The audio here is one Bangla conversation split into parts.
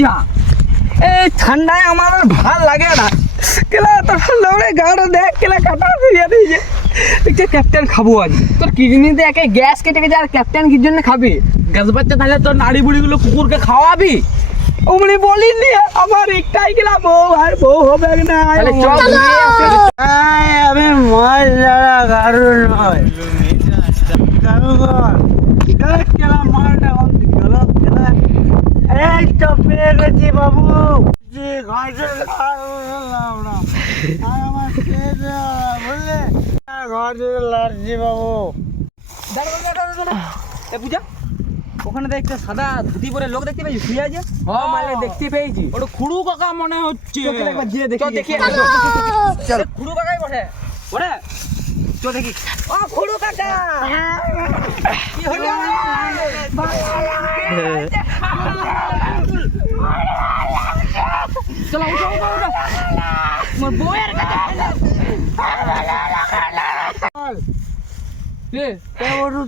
যা এই ঠান্ডায় আমার আর ভাল লাগে না। কেলা তোর ঠান্ডা মানে গাড়া দেখ কেলা কাটা হয়ে দিয়েছে। দেখছে ক্যাপ্টেন খাবো আজ, তোর কিডনিতে একে গ্যাস কেটে গেছে আর ক্যাপ্টেন কি জন্য খাবি? গ্যাস বাচ্চা তাহলে তোর নাড়ি বুড়িগুলো কুকুরকে খাওয়াবি? ওমনি বলিনি আমার একটাই গেলা বউ আর বউ হবে না। আমি মাছ যারা গাড়ু নয় এই তো পেয়ে গেছি বাবু। ওখানে দেখতে সাদা ধুতি পরে লোক দেখতে পেয়েছি শুয়ে আছে। মানে দেখতে পেয়েছি ওটা খুড়ু কাকা মনে হচ্ছে। একবার গিয়ে দেখি। চল খুড়ু কাকাই বসে ওরে, চল দেখি। ও খুড়ু কাকা কি হলো? চলো উঠো উঠো উঠো, মোর বউয়ের কাছে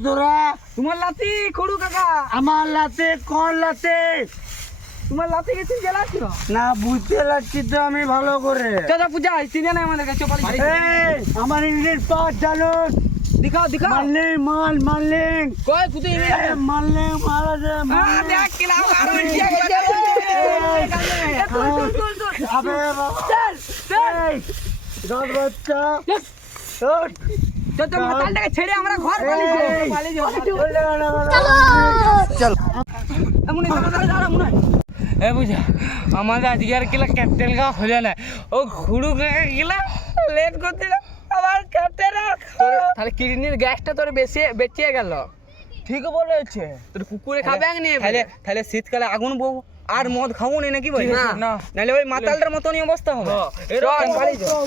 তোরা তোমার লাতি খুড়ু কাকা। আমার লাতে কোন লাতে তোমার লাতি গেছি গেলাচ্ছিল না বুঝতে লাগছি তো আমি ভালো করে। চাচা পূজা চিনে নাই আমাদের কাছে। এই, আমার ইংলিশ পাঠ জানো? দিখাও দিখাও। মারলে মাল মারলে কই কুতি মারলে মারা যায় দেখ কিলা আর ইন্ডিয়া গেছে। আবে বাবা চল চল এই গাছ বাচ্চা তো মাতালটাকে ছেড়ে আমরা ঘর পালিয়ে যাব। চল এমন দাঁড়া মনে হয়। এ বুঝা আমাদের আজকের কিলা ক্যাপ্টেন গা হলে না, ও খুড়ু গেলা লেট করতে আবার ক্যাপ্টেন তাহলে কিডনির গ্যাসটা তোর বেশি বেঁচে গেল। ঠিক বলেছে। তোর কুকুরে খাবে নিয়ে তাহলে তাহলে শীতকালে আগুন বউ আর মদ খাবো নাকি ভাই? না নাহলে ওই মাতালটার মতনই অবস্থা হবে। চল পালিয়ে যাও।